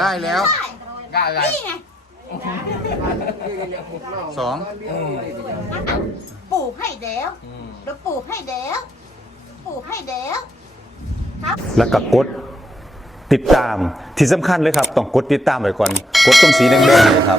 ได้แล้วได้อะไรนี่ไงสองปลูกให้แล้วอืมแล้วปลูกให้แล้วปลูกให้แล้วแล้วก็กดติดตามที่สำคัญเลยครับ ต้องกดติดตามไว้ก่อน กดตรงสีแดงๆเลยครับ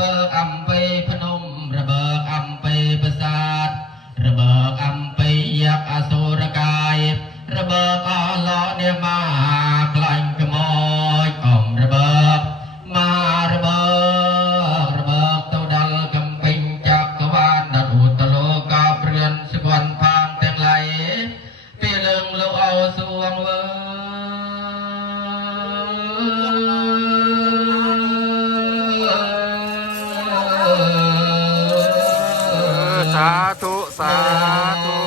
បើកអំពីភ្នំរបើកអំពីប្រាសាទរបើកអំពីយក្សអសូរកាយរបើកអឡោនេមាក្លាញ់ក្មោចអំរបើកមករបើករបើកទៅដល់កំពេញចក្រវាលដល់ឧត្តលោកព្រានស្វណ្ណផាងទាំងឡាយពីលឹងលោកអោសួងវើ สาธุ สาธุ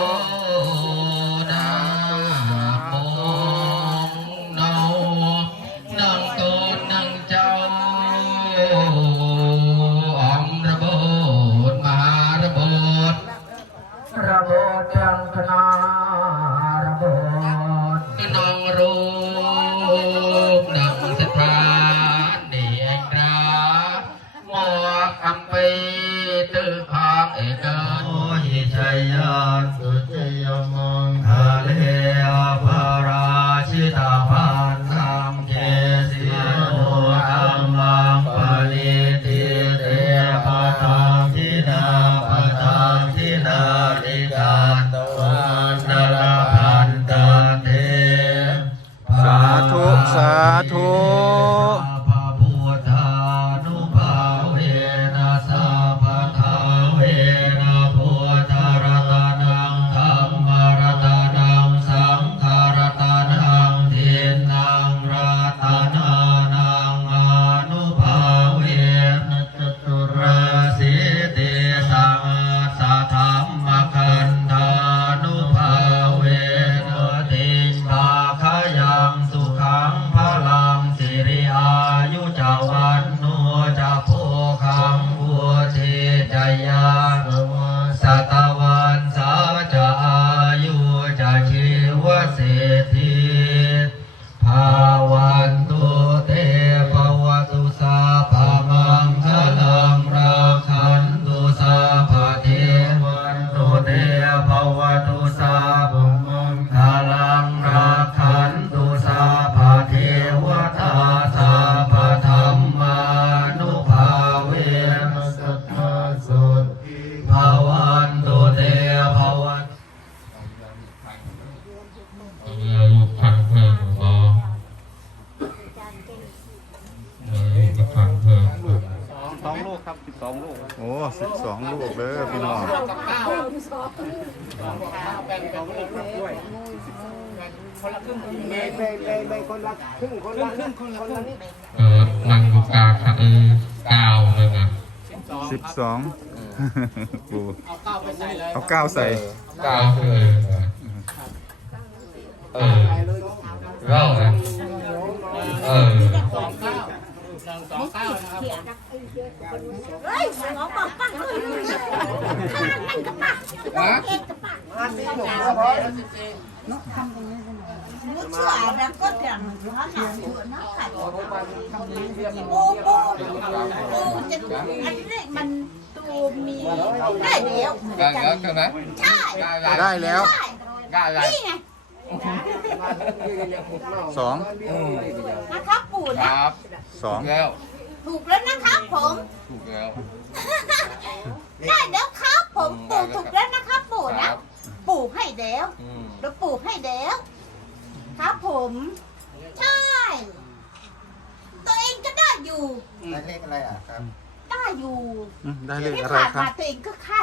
ครับสิบสองลูกโอ้สิบสองลูกเด้อพี่น้องเออมังกุกาค่ะเออเก้าเลยนะสิบสองปูเอาเก้าใส่เก้าเลยเออเล่านะเออเฮ้ยสมองบอกปังเลยนั่นกระปักเอ็กกระปักมุเชื่อแล้วก็เถียงหัวหนังหัวนักขัดปูปูปูจะอันนี้มันตัวมีได้แล้ว ได้แล้วใช่ไหม ใช่ ได้แล้วใช่ได้อะไรนี่ไง สองนะครับปู่คนะรับสองแล้วถูกแล้วนะครับผม ถูกแล้วได้แล้วครับผมปู่ถูกแล้วนะครับปู่คนะรับปู่ให้แล้วอืมแล้วปู่ให้แล้วใช่ ตัวเองก็ได้อยู่ เลขอะไรอะครับได้อยู่อืมได้เลขที่อะไรผ่านครับ มาตัวเองก็ไข่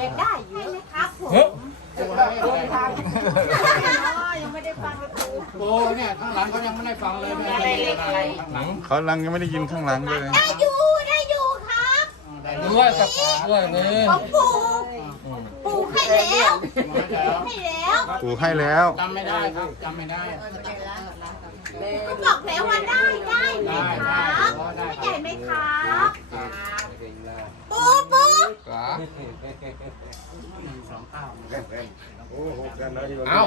ยังได้อยู่ไหมครับผมยั งไม่ได้ฟังเลยครูโอ้เนี่ยข้างหลังเขายังไม่ได้ฟังเลยไม่ได้เลขอะไรข้างหลังเขาลังยังไม่ได้ยินข้างหลังเลย ได้อยู่ได้อยู่ครับด้วยกับด้วยนี่ของปู่ปู่ให้แล้วให้แล้วปู่ให้แล้ว จำไม่ได้ครับจำไม่ได้ ก็บอกแล้วว่าได้ได้ไหมครับไม่ใหญ่ไหมครับปู่ปู่เอ้า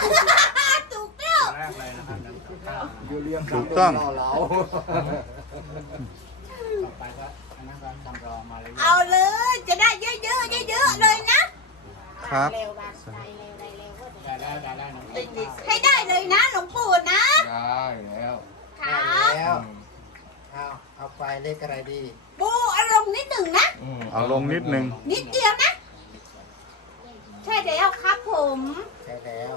ถูกแล้วถูกต้องเอาเลย จะได้เยอะๆเยอะๆเลยนะครับให้ได้เลยนะหลวงปู่นะได้แล้วครับแล้ว เอาเอาไปเลขอะไรดี ปู่อารมณ์นิดหนึ่งนะเอาลงนิดนึงนิดเดียวนะ ใช่แล้วครับผมใช่แล้ว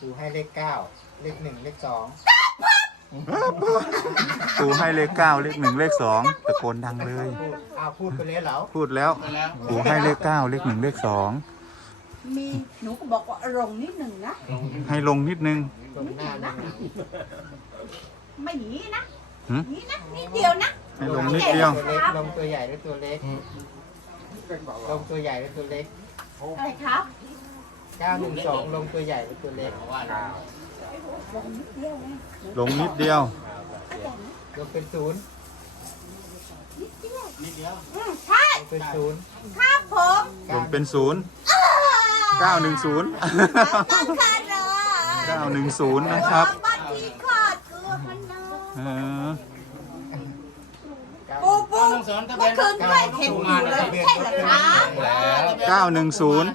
ดูให้เลขเก้าเลขหนึ่งเลขสองปู่ให้เลขเก้าเลขหนึ่งเลขสองตะโกนดังเลย พูดเอาพูดไปเลยเหรอพูดแล้วปู่ให้เลขเก้าเลขหนึ่งเลขสองมีหนูก็บอกว่าอารมณ์นิดหนึ่งนะให้ลงนิดนึง ตรงหน้าหนึ่งไม่หนีนะหืม หนีนะนิดเดียวนะ ให้ลงนิดเดียวตัวเล็กลงตัวใหญ่หรือตัวเล็กลงตัวใหญ่หรือตัวเล็ก อะไรครับเก้าหนึ่งสองลงตัวใหญ่หรือตัวเล็กลงนิดเดียว ลงเป็นศูนย์อืมใช่ลงเป็นศูนย์ครับผมลงเป็นศูนย์เก้าหนึ่งศูนย์บังคับรอเก้าหนึ่งศูนย์นะครับบัตรที่ขาดคือมันนอเออ ปูปูเมื่อคืนด้วยเห็นอยู่เลยใช่เหรอครับเก้าหนึ่งศูนย์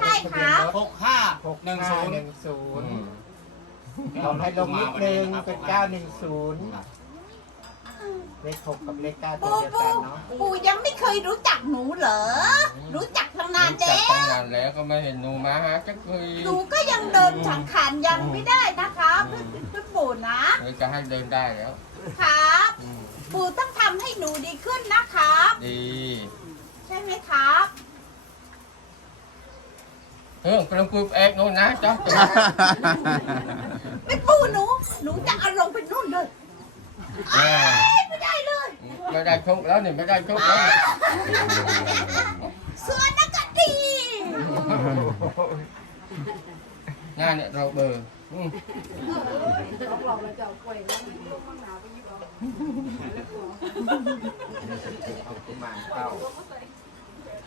ใช่ครับหกห้าหกหนึ่งห้าศูนย์ หนึ่งศูนย์ลองให้ลงนิดนึงเป็นเก้าหนึ่งศูนย์ เลขหกกับเลขเก้าตัปูวเดียวปูกันเนาะปูยังไม่เคยรู้จักหนูเหรอ รู้จักตั้งนานจัแล้บวตั้งนานแล้วก็ไม่เห็นหนูมาหาจักคุยหนูก็ยังเดินสังขารยังไม่ได้นะคะเพื่อนเพื่อนปู่นะเลยจะให้เดินได้แล้วครับปู่ต้องทำให้หนูดีขึ้นนะครับ ดีใช่ไหมครับเออกำลังคุยเอกนู่นนะจ๊ะไม่ปู่หนู หนูจะเอาลงไปนู่นเลย แม่ไม่ได้เลย ไม่ได้ทุกแล้วนี่ไม่ได้ทุกแล้วนี่เสือนักกะดีหน้าเนี่ยเราเบอร์อืมกุมารเข้า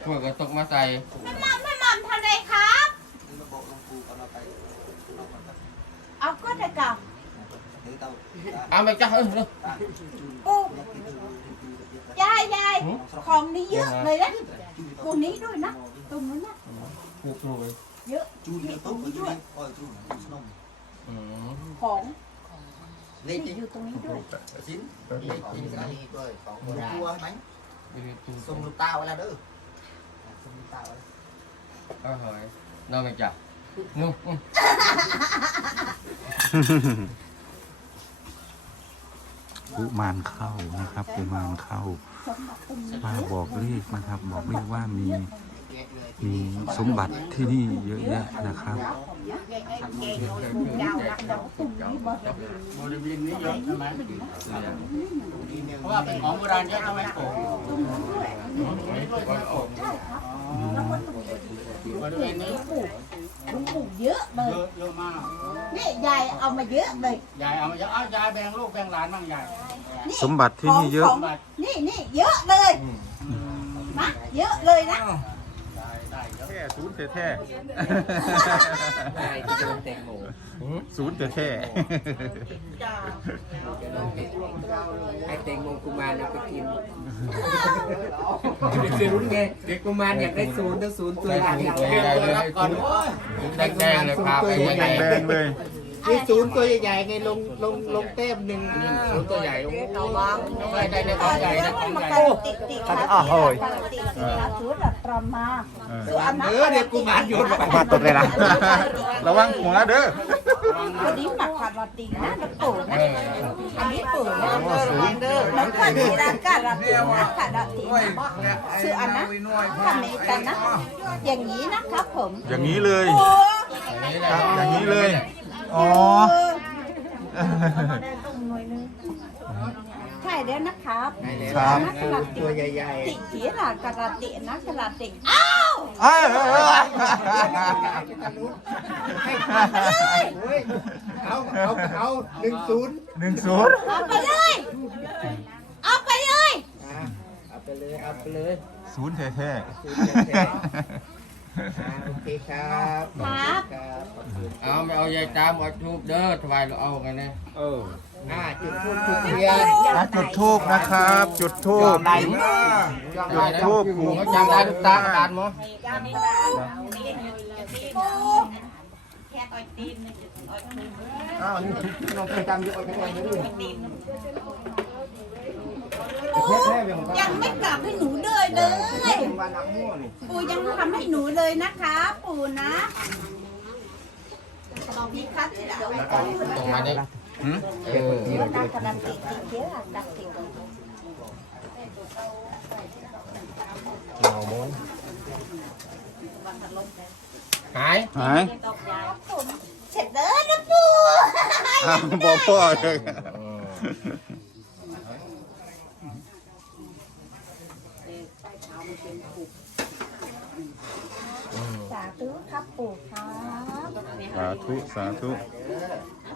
ช่วยก็ตกมาใส่แม่หม่อมแม่หม่อมทำอะไรครับ เอาก็ได้กับเอาไปจ้าเออปู่ยายยาย ของนี้เยอะเลยนะตรงนี้ด้วยนะ ตรงนั้นนะผูกรวยเยอะนี่ตรงนี้ด้วยอืมของเลขนี่อยู่ตรงนี้ด้วยชิ้นเลขชิ้นก็มีด้วยสองคนตัวไหมส่ส่งงลูกตาไว้แล้วเด้อส่งลูกตาไว้เอาหอยนอนไปจ้ะนู่นอืมกุมารเข้านะครับกุมารเข้า มาบอกเลขนะครับ บอกเลขว่ามีมีสมบัติที่นี่เยอะแยะนะครับบริเวณนี้เยอะใช่ไหมเพราะว่าเป็นของโบราณเยอะใช่ไหมโอ้บริเวณนี้ห ลวงปู่เยอะเลยเยอะเยอะมากนี่ยายเอามาเยอะเลยยายเอามาเยอะอ้าวยายแบ่งลูกแบ่งหลานบ้างยายนี่สมบัติที่นี่เยอะ ของนี่นี่เยอะเลยนะเยอะเลยนะ แค่ศูนย์แท้ได้ที่โดนแตงโมๆศูนย์แท้ไอแตงโมกุมารเอาไปกินศูนย์ไงเด็กกุมารอยากได้ศูนย์ต้องศูนย์ตัวใหญ่แดงๆเลยครับไอ้ๆแดงแดงๆเลยอมีศูนย์ตัวใหญ่ๆไงลงลงลงเต้มหนึ่งศูนย์ตัวใหญ่โอ้ได้ได้ได้ของใหญ่ได้ของใหญ่ติดติดครับอ้าวเฮ้ยติดติดครับชุดแบบ ประมาส่วนอันนั้นเออเดี๋ยวกูมานโยนมาตดเลยนะระวังหัวเด้อวันนี้หนักขาดวันตีนะนักปู่นะอันนี้ปู่นะน้องคนนี้นะการันตีนะขาดวันตีนะชื่ออันนะทำในกันนะ อย่างนี้นะครับผม อย่างนี้เลยโอ้ครับอย่างนี้เลย อ๋อใช่ แล้วนะครับครับนักการันตีตัวใหญ่ติขีหลาการันตีนะการันตีอ้าวเอ้ยเอ้ยเอ้ยๆเฮ้ยเอาเอาเอาหนึ่งศูนย์หนึ่งศูนย์เอาไปเลยเอาไปเลยอะเอาไปเลยเอาไปเลยศูนย์แท้ศูนย์แท้ๆอะโอเคครับครับครับเอาไปเอายายตามเอาทูบเด้อถวายเราเอากันนะอ่าจุดทูบจุดเทียนๆอะจุดทูบนะครับ จุดทูบจุดทูบกูก็จำได้ทุกตาการมั้งอ้าวนี่น้องเคยจำอยู่กันวันนี้แท้ๆเป็นของยังไม่กลับให้หนูเลยเลยวันนักมั่วนี่ปู่ยังทำให้หนูเลยนะคะ ปู่นะพี่คัดเดี๋ยวไปก่อนตรงมาดิ เออว่านาการันตีติเขียวหลักดักติหายหายเสร็จแล้วนะปู่อ้าวบอกพ่อเลยสาธุครับปู่ครับ สาธุ สาธุครับผม